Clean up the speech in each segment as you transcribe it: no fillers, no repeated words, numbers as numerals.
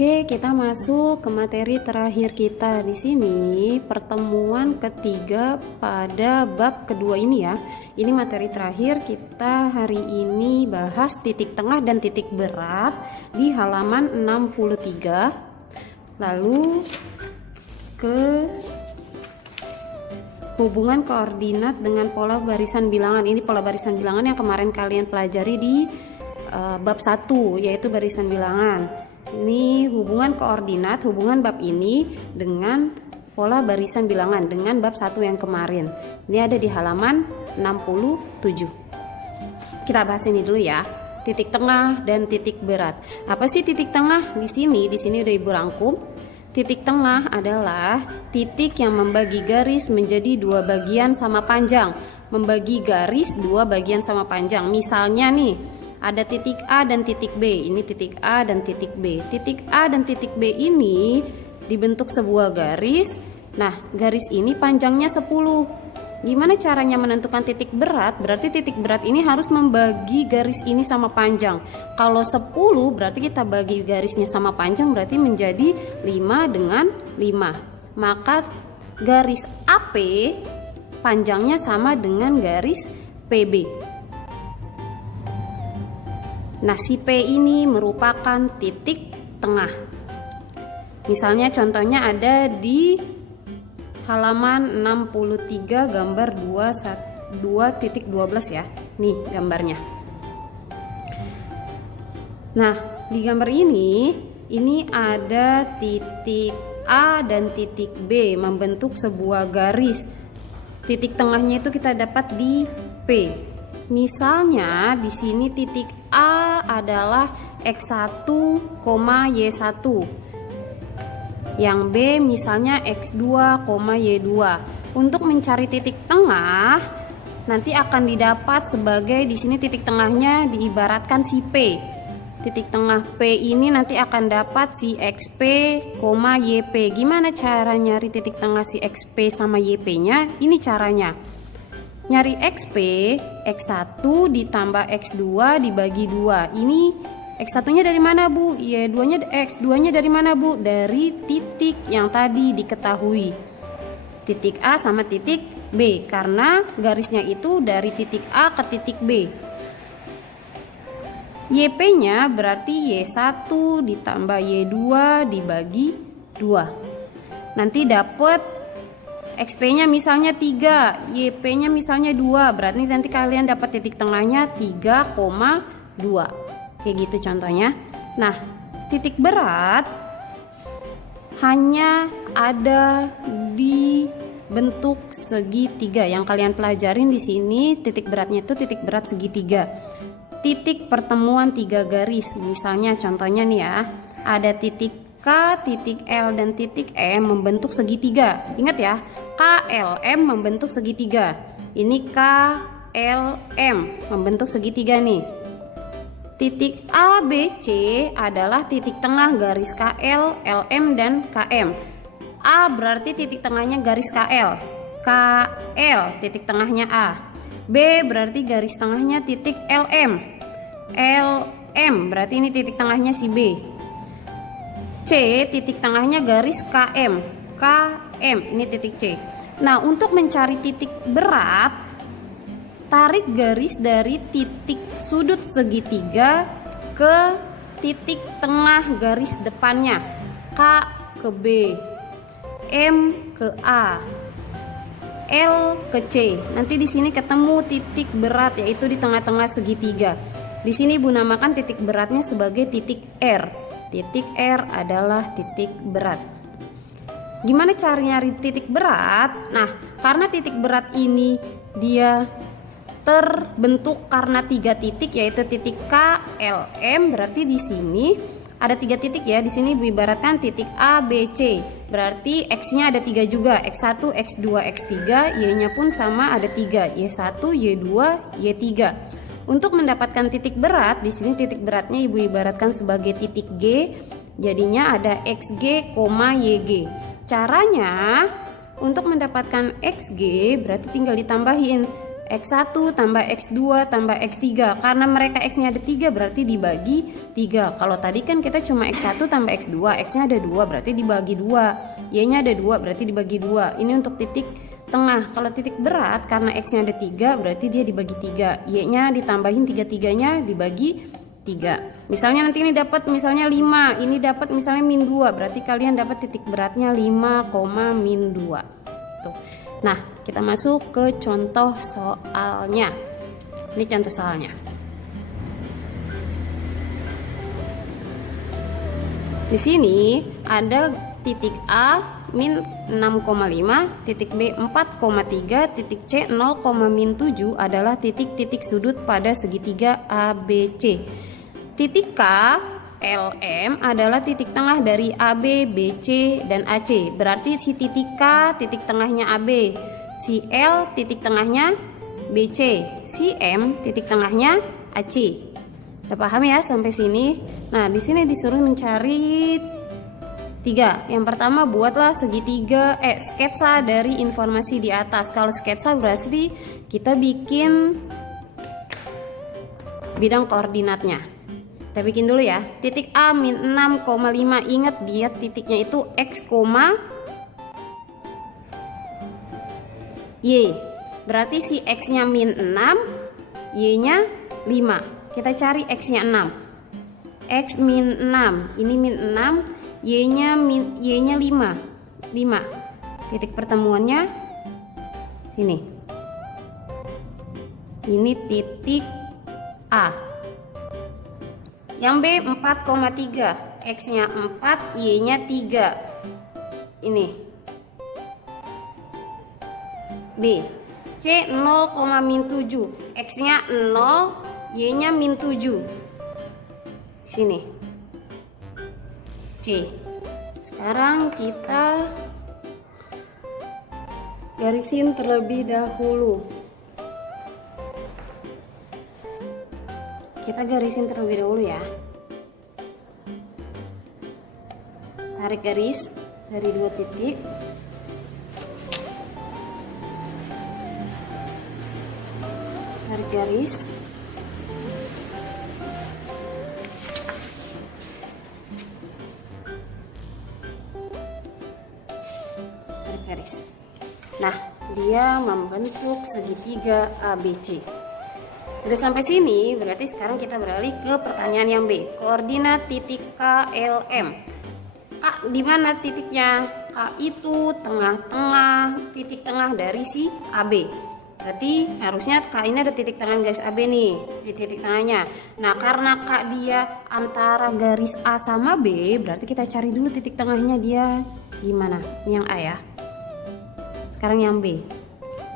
Oke, kita masuk ke materi terakhir kita di sini, pertemuan ketiga pada bab kedua ini ya. Ini materi terakhir, kita hari ini bahas titik tengah dan titik berat di halaman 63. Lalu ke hubungan koordinat dengan pola barisan bilangan. Ini pola barisan bilangan yang kemarin kalian pelajari di bab 1, yaitu barisan bilangan. Ini hubungan koordinat, hubungan bab ini dengan pola barisan bilangan dengan bab 1 yang kemarin. Ini ada di halaman 67. Kita bahas ini dulu ya. Titik tengah dan titik berat. Apa sih titik tengah? Di sini udah Ibu rangkum. Titik tengah adalah titik yang membagi garis menjadi dua bagian sama panjang. Membagi garis dua bagian sama panjang. Misalnya nih, ada titik A dan titik B. Ini titik A dan titik B. Titik A dan titik B ini dibentuk sebuah garis. Nah, garis ini panjangnya 10. Gimana caranya menentukan titik berat? Berarti titik berat ini harus membagi garis ini sama panjang. Kalau 10 berarti kita bagi garisnya sama panjang, berarti menjadi 5 dengan 5. Maka garis AP panjangnya sama dengan garis PB. Nah, si P ini merupakan titik tengah. Misalnya contohnya ada di halaman 63 gambar 2.12 ya. Nih gambarnya. Nah, di gambar ini ada titik A dan titik B membentuk sebuah garis. Titik tengahnya itu kita dapat di P. Misalnya di sini titik A adalah X1, Y1. Yang B misalnya X2, Y2. Untuk mencari titik tengah nanti akan didapat sebagai di sini titik tengahnya diibaratkan si P. Titik tengah P ini nanti akan dapat si XP, YP. Gimana cara nyari titik tengah si XP sama YP-nya? Ini caranya. Nyari XP, X1 ditambah X2 dibagi 2. Ini X1-nya dari mana, Bu? X2-nya dari mana, Bu? Dari titik yang tadi diketahui. Titik A sama titik B, karena garisnya itu dari titik A ke titik B. YP-nya berarti Y1 ditambah Y2 dibagi 2. Nanti dapat XP-nya misalnya 3, YP-nya misalnya 2. Berarti nanti kalian dapat titik tengahnya 3,2. Kayak gitu contohnya. Nah, titik berat hanya ada di bentuk segitiga. Yang kalian pelajarin di sini titik beratnya itu titik berat segitiga. Titik pertemuan 3 garis. Misalnya contohnya nih ya, ada titik K, titik L, dan titik M membentuk segitiga. Ingat ya, KLM membentuk segitiga. Ini KLM membentuk segitiga nih. Titik A, B, C adalah titik tengah garis KL, LM, dan KM. A berarti titik tengahnya garis KL. KL titik tengahnya A. B berarti garis tengahnya titik LM. LM berarti ini titik tengahnya si B. C titik tengahnya garis KM. KM ini titik C. Nah, untuk mencari titik berat, tarik garis dari titik sudut segitiga ke titik tengah garis depannya. K ke B, M ke A, L ke C. Nanti di sini ketemu titik berat, yaitu di tengah-tengah segitiga. Di sini Ibu namakan titik beratnya sebagai titik R. Titik R adalah titik berat. Gimana cara nyari titik berat? Nah, karena titik berat ini dia terbentuk karena 3 titik, yaitu titik K, L, M. Berarti di sini ada 3 titik ya. Di sini ibaratkan titik A, B, C. Berarti X-nya ada 3 juga. X1, X2, X3. Y-nya pun sama ada 3. Y1, Y2, Y3. Untuk mendapatkan titik berat, di sini titik beratnya Ibu ibaratkan sebagai titik G. Jadinya ada XG, YG. Caranya untuk mendapatkan XG berarti tinggal ditambahin X1 tambah X2 tambah X3. Karena mereka X-nya ada 3 berarti dibagi 3. Kalau tadi kan kita cuma X1 tambah X2, X-nya ada 2 berarti dibagi 2. Y-nya ada 2 berarti dibagi 2. Ini untuk titik tengah. Kalau titik berat karena X-nya ada 3 berarti dia dibagi 3. Y-nya ditambahin 3-3-nya dibagi 3. Misalnya nanti ini dapat misalnya 5, ini dapat misalnya min 2, berarti kalian dapat titik beratnya 5, min 2. Tuh. Nah, kita masuk ke contoh soalnya. Ini contoh soalnya. Di sini ada titik A min 6,5, titik B 4,3, titik C 0,-7 adalah titik-titik sudut pada segitiga ABC. Titik K, LM adalah titik tengah dari AB, BC, dan AC. Berarti si titik K titik tengahnya AB, si L titik tengahnya BC, si M titik tengahnya AC. Udah paham ya sampai sini? Nah, di sini disuruh mencari 3. Yang pertama, buatlah segitiga sketsa dari informasi di atas. Kalau sketsa berarti kita bikin bidang koordinatnya. Kita bikin dulu ya. Titik A min 6,5. Ingat dia titiknya itu X, Y. Berarti si X-nya min 6, Y-nya 5. Kita cari X-nya 6. X min 6. Ini min 6, Y-nya 5. 5. Titik pertemuannya sini. Ini titik A. Yang B 4,3, X-nya 4, Y-nya 3. Ini. B. C 0,-7, X-nya 0, Y-nya min 7. Sini. C. Sekarang kita garisin terlebih dahulu. Kita garisin terlebih dahulu ya. Tarik garis dari 2 titik. Tarik garis. Tarik garis. Nah, dia membentuk segitiga ABC. Udah sampai sini, berarti sekarang kita beralih ke pertanyaan yang B. Koordinat titik KLM. K di mana titiknya? K itu tengah-tengah, titik tengah dari si AB. Berarti harusnya K ini ada titik tengah garis AB nih, di titik tengahnya. Nah, karena K dia antara garis A sama B, berarti kita cari dulu titik tengahnya dia gimana? Yang A ya. Sekarang yang B.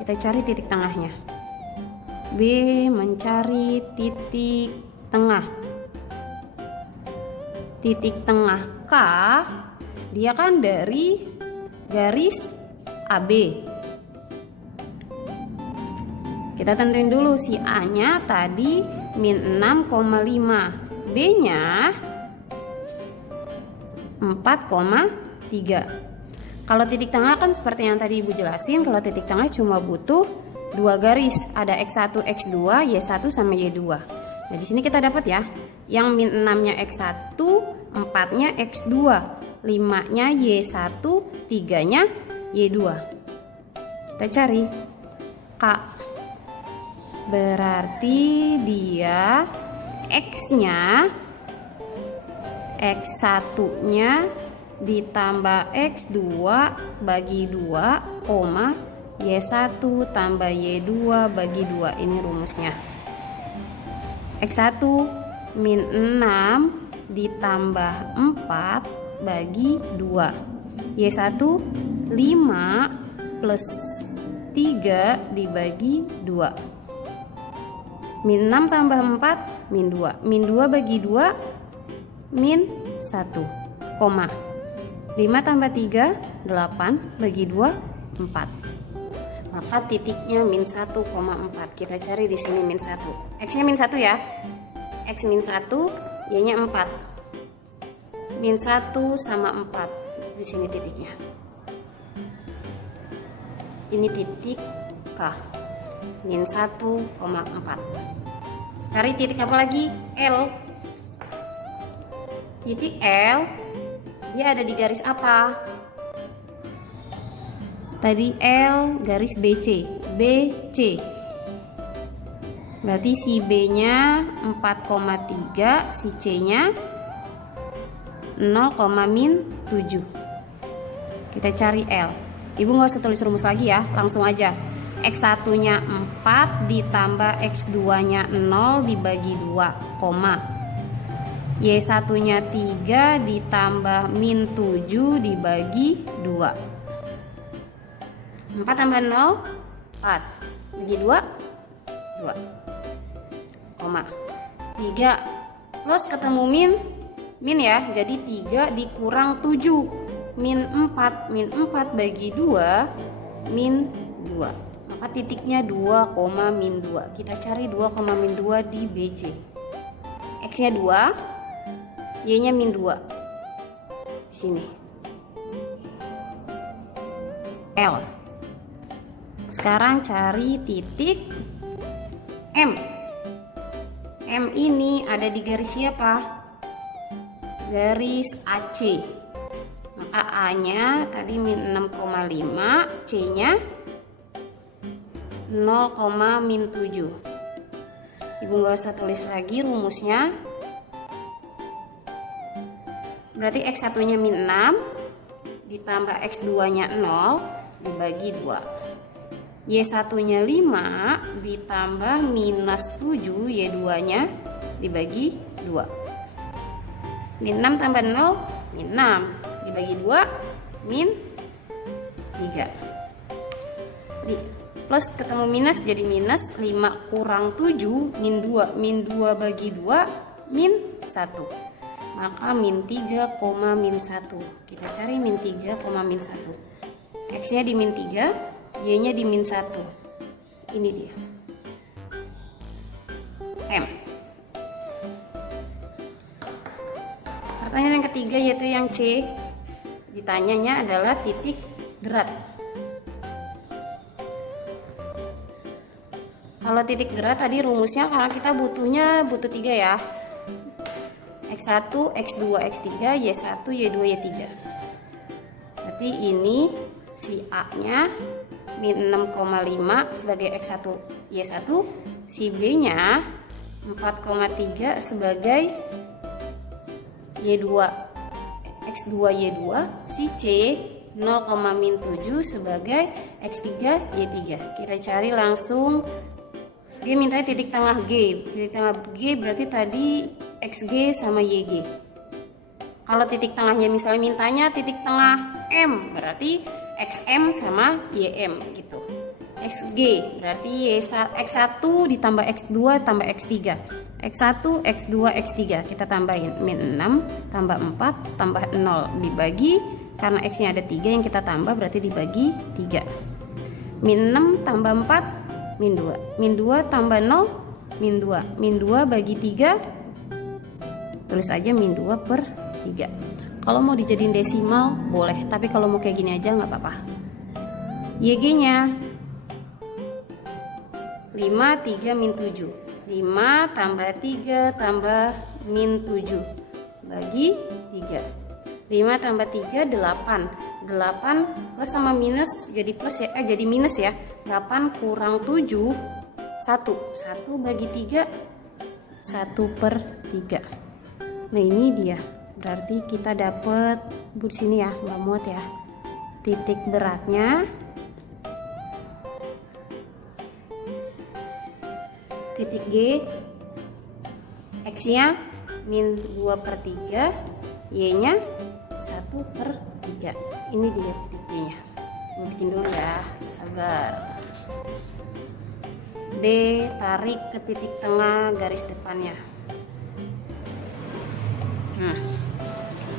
Kita cari titik tengahnya. B mencari titik tengah. Titik tengah K dia kan dari garis AB. Kita tentuin dulu si A-nya tadi min 6,5, B-nya 4,3. Kalau titik tengah kan seperti yang tadi Ibu jelasin, kalau titik tengah cuma butuh 2 garis, ada X1, X2, Y1 sama Y2. Nah, di sini kita dapat ya, yang min 6-nya X1, 4-nya X2, 5-nya Y1, 3-nya Y2. Kita cari K. Berarti dia X-nya X1-nya ditambah X2 bagi 2, Y1 tambah Y2 bagi 2. Ini rumusnya. X1 min 6 ditambah 4 bagi 2. Y1 5 plus 3 dibagi 2. Min 6 tambah 4 min 2. Min 2 bagi 2 min 1, 5 tambah 3 8 bagi 2 4. Maka titiknya min 1,4. Kita cari di sini min 1. X-nya min 1 ya. X min 1, Y-nya 4. Min 1 sama 4. Di sini titiknya. Ini titik K. min 1,4. Cari titik apa lagi? L. Titik L dia ada di garis apa? Tadi L garis BC. BC. Berarti si B-nya 4,3, si C-nya 0,-7. Kita cari L. Ibu nggak usah tulis rumus lagi ya, langsung aja. X1-nya 4 ditambah X2-nya 0 dibagi 2, koma. Y1-nya 3 ditambah -7 dibagi 2. 4 tambah 0, 4. Bagi 2, 2. Koma. 3 plus ketemu min ya, jadi 3 dikurang 7, min 4 bagi 2, min 2. Maka titiknya 2, min 2. Kita cari 2, min 2 di BC. X nya 2, Y nya min 2 di sini. L. Sekarang cari titik M. M ini ada di garis siapa? Garis AC. Maka A nya tadi min 6,5, C nya 0,-7. Ibu gak usah tulis lagi rumusnya. Berarti X1 nya min 6 ditambah X2 nya 0 dibagi 2. Y1 nya 5 ditambah -7, Y2 nya dibagi 2. Min 6 tambah 0, min 6 dibagi 2, min 3. Plus ketemu minus jadi minus, 5 kurang 7, min 2. Min 2 bagi 2, min 1. Maka min 3, min 1. Kita cari min 3, min 1. X nya di min 3, Y nya di min 1. Ini dia M. Pertanyaan yang ketiga yaitu yang C. Ditanyanya adalah titik berat. Kalau titik berat tadi rumusnya karena kita butuh 3 ya. X1, X2, X3, Y1, Y2, Y3. Berarti ini si A nya min 6,5 sebagai X1, Y1, si B nya 4,3 sebagai Y2, X2, Y2, si C 0,-7 sebagai X3, Y3. Kita cari langsung. Dia mintanya titik tengah G. Titik tengah G berarti tadi XG sama YG. Kalau titik tengahnya misalnya mintanya titik tengah M, berarti XM sama YM gitu. XG berarti X1 ditambah X2 tambah X3. X1, X2, X3 kita tambahin. Min 6 tambah 4 tambah 0 dibagi, karena X nya ada 3 yang kita tambah berarti dibagi 3. Min 6 tambah 4 min 2. Min 2 tambah 0 min 2. Min 2 bagi 3, tulis aja min 2 per 3. Kalau mau dijadiin desimal boleh, tapi kalau mau kayak gini aja nggak apa-apa. YG nya 5, 3, min 7. 5 tambah 3 tambah min 7 bagi 3. 5 tambah 3 8. 8 plus sama minus jadi plus ya, jadi minus ya. 8 kurang 7 1. 1 bagi 3 1 per 3. Nah ini dia. Berarti kita dapat di sini ya, nggak muat ya. Titik beratnya titik G, X nya min 2 per 3, Y nya 1 per 3. Ini dia titik G nya. Gue bikin dulu ya, sabar. B, tarik ke titik tengah garis depannya.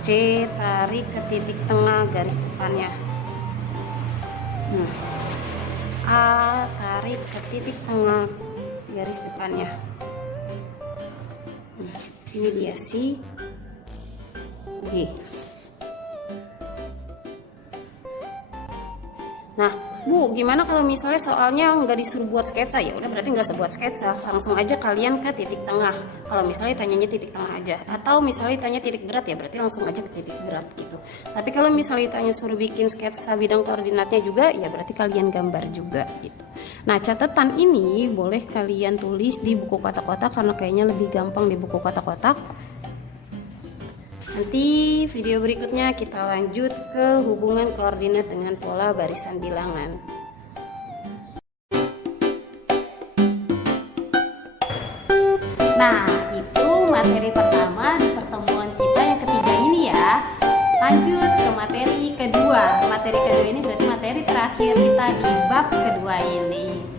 C, tarik ke titik tengah garis depannya. A, tarik ke titik tengah garis depannya. Ini dia si G. Nah, Bu, gimana kalau misalnya soalnya nggak disuruh buat sketsa? Ya udah berarti nggak usah buat sketsa, langsung aja kalian ke titik tengah. Kalau misalnya tanyanya titik tengah aja, atau misalnya tanya titik berat ya berarti langsung aja ke titik berat gitu. Tapi kalau misalnya tanya suruh bikin sketsa bidang koordinatnya juga, ya berarti kalian gambar juga gitu. Nah, catatan ini boleh kalian tulis di buku kotak-kotak karena kayaknya lebih gampang di buku kotak-kotak. Nanti video berikutnya kita lanjut ke hubungan koordinat dengan pola barisan bilangan. Nah, itu materi pertama di pertemuan kita yang ketiga ini ya. Lanjut ke materi kedua. Materi kedua ini berarti materi terakhir kita di bab kedua ini.